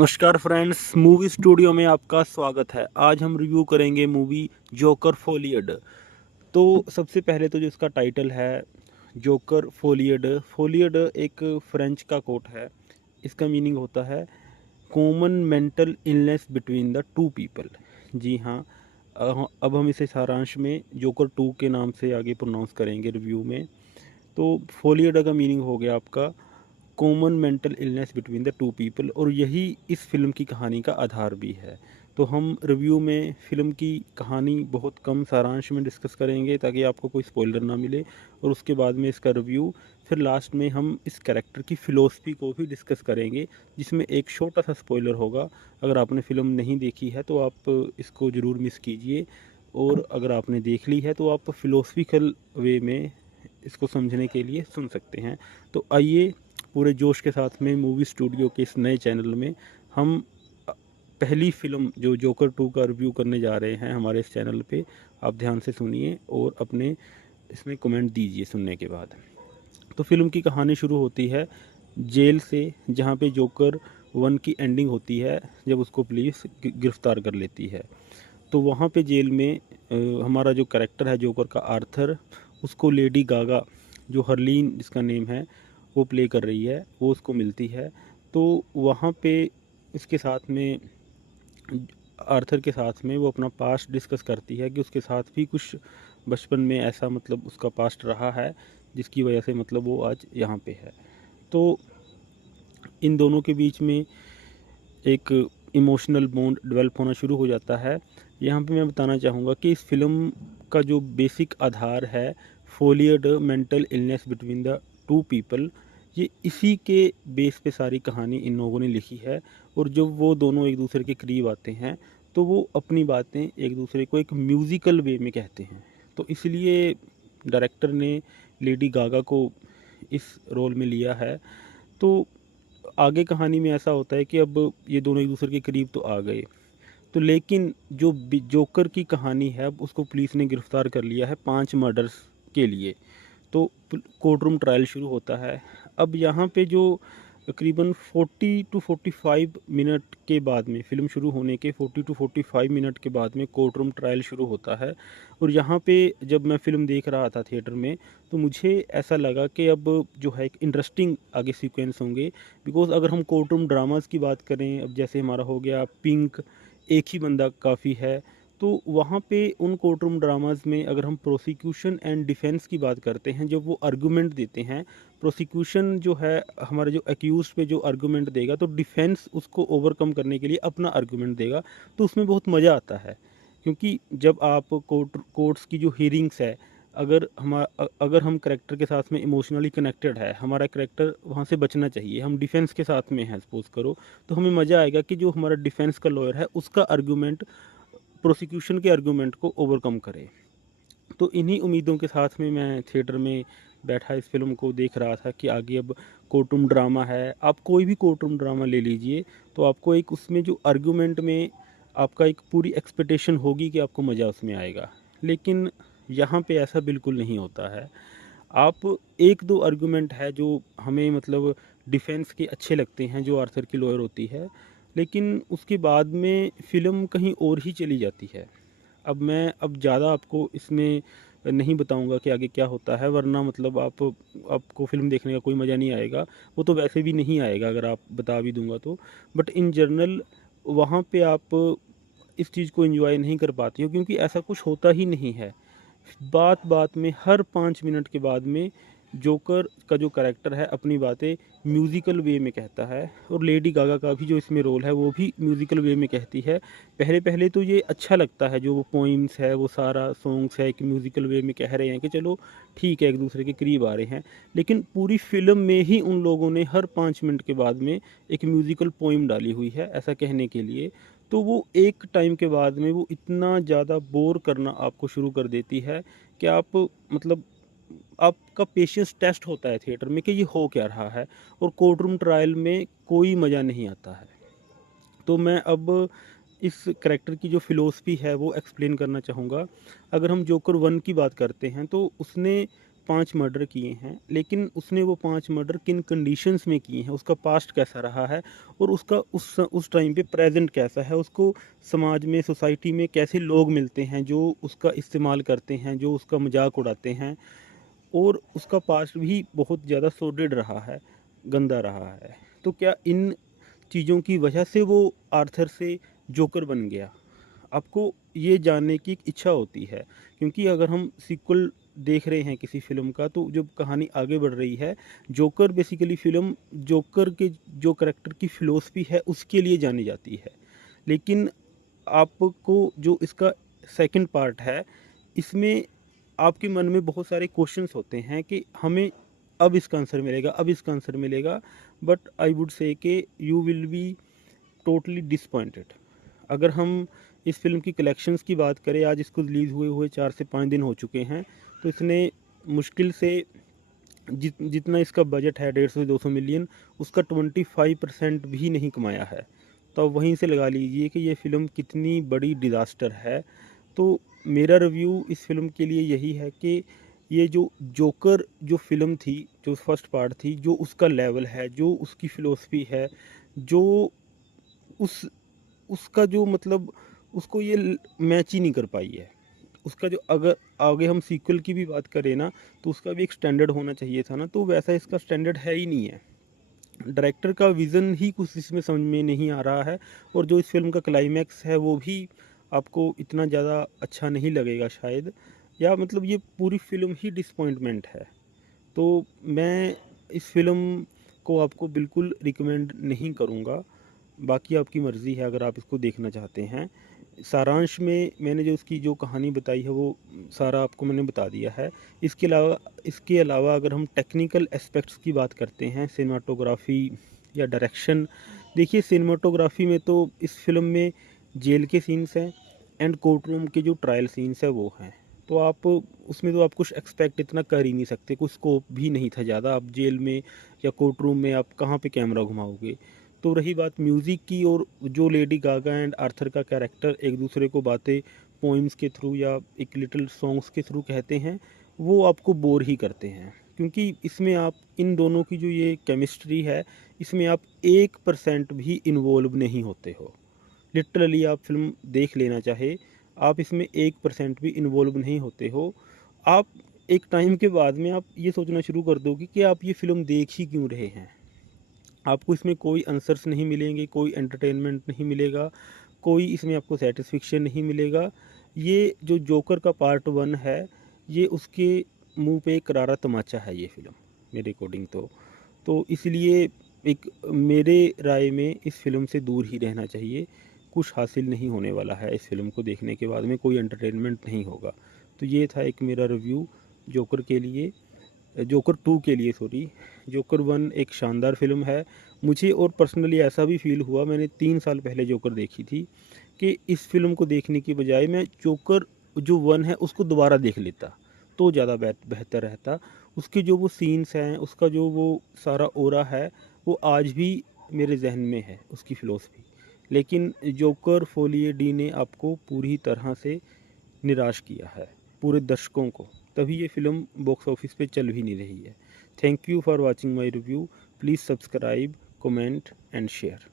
नमस्कार friends, movie studio में आपका स्वागत है। आज हम रिव्यू करेंगे मूवी जोकर फोलियड। तो सबसे पहले तो जो इसका टाइटल है जोकर फोलियड। फोलियड एक फ्रेंच का कोट है। इसका मीनिंग होता है common mental illness between the two people. जी हाँ, अब हम इसे सारांश में जोकर 2 के नाम से आगे प्रोनाउंस करेंगे रिव्यू में। तो फोलियड का मीनिंग हो गया आपका common mental illness between the two people, और यही इस फिल्म की कहानी का आधार भी है। तो हम रिव्यू में फिल्म की कहानी बहुत कम सारांश में डिस्कस करेंगे ताकि आपको कोई स्पॉइलर ना मिले, और उसके बाद में इसका रिव्यू, फिर लास्ट में हम इस कैरेक्टर की फ़िलोसफी को भी डिस्कस करेंगे, जिसमें एक छोटा सा स्पॉइलर होगा। अगर आपने फ़िल्म नहीं देखी है तो आप इसको ज़रूर मिस कीजिए, और अगर आपने देख ली है तो आप फ़िलोसफिकल वे में इसको समझने के लिए सुन सकते हैं। तो आइए, पूरे जोश के साथ में मूवी स्टूडियो के इस नए चैनल में हम पहली फ़िल्म जो जोकर 2 का रिव्यू करने जा रहे हैं हमारे इस चैनल पे, आप ध्यान से सुनिए और अपने इसमें कमेंट दीजिए सुनने के बाद। तो फिल्म की कहानी शुरू होती है जेल से, जहाँ पे जोकर 1 की एंडिंग होती है जब उसको पुलिस गिरफ्तार कर लेती है। तो वहाँ पे जेल में हमारा जो कैरेक्टर है जोकर का, आर्थर, उसको लेडी गागा, जो हर्लीन जिसका नेम है, वो प्ले कर रही है, वो उसको मिलती है। तो वहाँ पे इसके साथ में, आर्थर के साथ में, वो अपना पास्ट डिस्कस करती है कि उसके साथ भी कुछ बचपन में ऐसा मतलब उसका पास्ट रहा है जिसकी वजह से मतलब वो आज यहाँ पे है। तो इन दोनों के बीच में एक इमोशनल बॉन्ड डेवलप होना शुरू हो जाता है। यहाँ पे मैं बताना चाहूँगा कि इस फिल्म का जो बेसिक आधार है फोलियड mental illness between the two people, ये इसी के बेस पे सारी कहानी इन लोगों ने लिखी है। और जब वो दोनों एक दूसरे के करीब आते हैं तो वो अपनी बातें एक दूसरे को एक म्यूज़िकल वे में कहते हैं। तो इसलिए डायरेक्टर ने लेडी गागा को इस रोल में लिया है। तो आगे कहानी में ऐसा होता है कि अब ये दोनों एक दूसरे के करीब तो आ गए, तो लेकिन जो जोकर की कहानी है, अब उसको पुलिस ने गिरफ्तार कर लिया है 5 मर्डर्स के लिए। तो कोर्ट रूम ट्रायल शुरू होता है। अब यहाँ पे जो तकरीबन 40 टू 45 मिनट के बाद में, फ़िल्म शुरू होने के 40 टू 45 मिनट के बाद में कोर्ट रूम ट्रायल शुरू होता है। और यहाँ पे जब मैं फ़िल्म देख रहा था थिएटर में, तो मुझे ऐसा लगा कि अब जो है एक इंटरेस्टिंग आगे सीक्वेंस होंगे। बिकॉज़ अगर हम कोर्ट रूम ड्रामास की बात करें, अब जैसे हमारा हो गया पिंक, एक ही बंदा काफ़ी है, तो वहाँ पे उन कोर्ट रूम ड्रामास में अगर हम प्रोसिक्यूशन एंड डिफेंस की बात करते हैं, जब वो आर्गूमेंट देते हैं, प्रोसिक्यूशन जो है हमारा जो अक्यूज़ पे जो आर्गूमेंट देगा, तो डिफेंस उसको ओवरकम करने के लिए अपना आर्गूमेंट देगा। तो उसमें बहुत मज़ा आता है, क्योंकि जब आप कोर्ट्स की जो हियरिंग्स है, अगर हम करेक्टर के साथ में इमोशनली कनेक्टेड है, हमारा करेक्टर वहाँ से बचना चाहिए, हम डिफेंस के साथ में हैं सपोज़ करो, तो हमें मज़ा आएगा कि जो हमारा डिफेंस का लॉयर है उसका आर्गूमेंट प्रोसिक्यूशन के आर्गूमेंट को ओवरकम करे। तो इन्हीं उम्मीदों के साथ में मैं थिएटर में बैठा इस फिल्म को देख रहा था कि आगे अब कोर्ट रूम ड्रामा है। आप कोई भी कोर्ट रूम ड्रामा ले लीजिए, तो आपको एक उसमें जो आर्गूमेंट में आपका एक पूरी एक्सपेक्टेशन होगी कि आपको मज़ा उसमें आएगा। लेकिन यहाँ पे ऐसा बिल्कुल नहीं होता है। आप एक दो आर्गूमेंट है जो हमें मतलब डिफेंस के अच्छे लगते हैं, जो आर्थर की लॉयर होती है, लेकिन उसके बाद में फ़िल्म कहीं और ही चली जाती है। अब ज़्यादा आपको इसमें नहीं बताऊंगा कि आगे क्या होता है, वरना मतलब आपको फ़िल्म देखने का कोई मज़ा नहीं आएगा। वो तो वैसे भी नहीं आएगा अगर आप बता भी दूंगा तो। बट इन जनरल वहाँ पे आप इस चीज़ को एंजॉय नहीं कर पाती हो, क्योंकि ऐसा कुछ होता ही नहीं है। बात बात में हर 5 मिनट के बाद में जोकर का जो कैरेक्टर है अपनी बातें म्यूज़िकल वे में कहता है, और लेडी गागा का भी जो इसमें रोल है वो भी म्यूज़िकल वे में कहती है। पहले पहले तो ये अच्छा लगता है, जो वो पोइम्स है, वो सारा सॉन्ग्स है एक म्यूज़िकल वे में कह रहे हैं कि चलो ठीक है, एक दूसरे के करीब आ रहे हैं। लेकिन पूरी फिल्म में ही उन लोगों ने हर 5 मिनट के बाद में एक म्यूज़िकल पोइम डाली हुई है ऐसा कहने के लिए। तो वो एक टाइम के बाद में वो इतना ज़्यादा बोर करना आपको शुरू कर देती है कि आप मतलब आपका पेशेंस टेस्ट होता है थिएटर में कि ये हो क्या रहा है, और कोर्ट रूम ट्रायल में कोई मज़ा नहीं आता है। तो मैं अब इस करैक्टर की जो फ़िलोसफी है वो एक्सप्लेन करना चाहूँगा। अगर हम जोकर 1 की बात करते हैं तो उसने 5 मर्डर किए हैं, लेकिन उसने वो 5 मर्डर किन कंडीशंस में किए हैं, उसका पास्ट कैसा रहा है और उसका उस टाइम पे प्रेजेंट कैसा है, उसको समाज में, सोसाइटी में कैसे लोग मिलते हैं जो उसका इस्तेमाल करते हैं, जो उसका मजाक उड़ाते हैं, और उसका पास्ट भी बहुत ज़्यादा सॉर्डेड रहा है, गंदा रहा है। तो क्या इन चीज़ों की वजह से वो आर्थर से जोकर बन गया? आपको ये जानने की एक इच्छा होती है, क्योंकि अगर हम सीक्वल देख रहे हैं किसी फ़िल्म का, तो जब कहानी आगे बढ़ रही है, जोकर बेसिकली फ़िल्म जोकर के जो करैक्टर की फ़िलॉसफ़ी है उसके लिए जानी जाती है। लेकिन आपको जो इसका सेकंड पार्ट है, इसमें आपके मन में बहुत सारे क्वेश्चंस होते हैं कि हमें अब इसका आंसर मिलेगा, अब इसका आंसर मिलेगा, बट आई वुड से कि you will be totally disappointed. अगर हम इस फ़िल्म की कलेक्शंस की बात करें, आज इसको रिलीज़ हुए 4 से 5 दिन हो चुके हैं, तो इसने मुश्किल से जितना इसका बजट है 150 से 200 मिलियन, उसका 25% भी नहीं कमाया है। तो अब वहीं से लगा लीजिए कि ये फ़िल्म कितनी बड़ी डिज़ास्टर है। तो मेरा रिव्यू इस फ़िल्म के लिए यही है कि ये जो जोकर जो फ़िल्म थी, जो फर्स्ट पार्ट थी, जो उसका लेवल है, जो उसकी फ़िलॉसफ़ी है, जो उस उसका जो मतलब उसको ये मैच ही नहीं कर पाई है। उसका जो, अगर आगे हम सीक्वल की भी बात करें ना, तो उसका भी एक स्टैंडर्ड होना चाहिए था ना, तो वैसा इसका स्टैंडर्ड है ही नहीं है। डायरेक्टर का विज़न ही कुछ इसमें समझ में नहीं आ रहा है, और जो इस फ़िल्म का क्लाइमैक्स है वो भी आपको इतना ज़्यादा अच्छा नहीं लगेगा शायद, या मतलब ये पूरी फ़िल्म ही डिसअपॉइंटमेंट है। तो मैं इस फ़िल्म को आपको बिल्कुल रिकमेंड नहीं करूँगा। बाकी आपकी मर्ज़ी है अगर आप इसको देखना चाहते हैं। सारांश में मैंने जो इसकी जो कहानी बताई है वो सारा आपको मैंने बता दिया है। इसके अलावा अगर हम टेक्निकल एस्पेक्ट्स की बात करते हैं, सिनेमाटोग्राफ़ी या डायरेक्शन, देखिए सिनेमाटोग्राफ़ी में तो इस फ़िल्म में जेल के सीन्स हैं एंड कोर्ट रूम के जो ट्रायल सीन्स हैं वो हैं। तो आप उसमें तो आप कुछ एक्सपेक्ट इतना कर ही नहीं सकते, कुछ स्कोप भी नहीं था ज़्यादा। आप जेल में या कोर्ट रूम में आप कहाँ पे कैमरा घुमाओगे? तो रही बात म्यूज़िक की, और जो लेडी गागा एंड आर्थर का कैरेक्टर एक दूसरे को बातें पोइम्स के थ्रू या एक लिटिल सॉन्ग्स के थ्रू कहते हैं, वो आपको बोर ही करते हैं, क्योंकि इसमें आप इन दोनों की जो ये केमिस्ट्री है, इसमें आप 1% भी इन्वॉल्व नहीं होते हो। लिटरली आप फिल्म देख लेना चाहे, आप इसमें 1% भी इन्वॉल्व नहीं होते हो। आप एक टाइम के बाद में आप ये सोचना शुरू कर दोगे कि आप ये फ़िल्म देख ही क्यों रहे हैं। आपको इसमें कोई आंसर्स नहीं मिलेंगे, कोई एंटरटेनमेंट नहीं मिलेगा, कोई इसमें आपको सैटिस्फैक्शन नहीं मिलेगा। ये जो जोकर का पार्ट 1 है, ये उसके मुँह पे एक करारा तमाचा है ये फ़िल्म, मेरे अकॉर्डिंग तो। तो इसलिए एक मेरे राय में इस फ़िल्म से दूर ही रहना चाहिए। कुछ हासिल नहीं होने वाला है इस फ़िल्म को देखने के बाद में, कोई एंटरटेनमेंट नहीं होगा। तो ये था एक मेरा रिव्यू जोकर के लिए, जोकर 2 के लिए सॉरी। जोकर 1 एक शानदार फ़िल्म है। मुझे और पर्सनली ऐसा भी फ़ील हुआ, मैंने 3 साल पहले जोकर देखी थी, कि इस फ़िल्म को देखने की बजाय मैं जोकर जो 1 है उसको दोबारा देख लेता, तो ज़्यादा बेहतर रहता। उसके जो वो सीन्स हैं, उसका जो वो सारा ऑरा है, वो आज भी मेरे ज़हन में है, उसकी फ़िलॉसफ़ी। लेकिन जोकर फ़ोलिए डी ने आपको पूरी तरह से निराश किया है, पूरे दर्शकों को। तभी ये फ़िल्म बॉक्स ऑफिस पे चल भी नहीं रही है। Thank you for watching my review. Please subscribe, comment and share.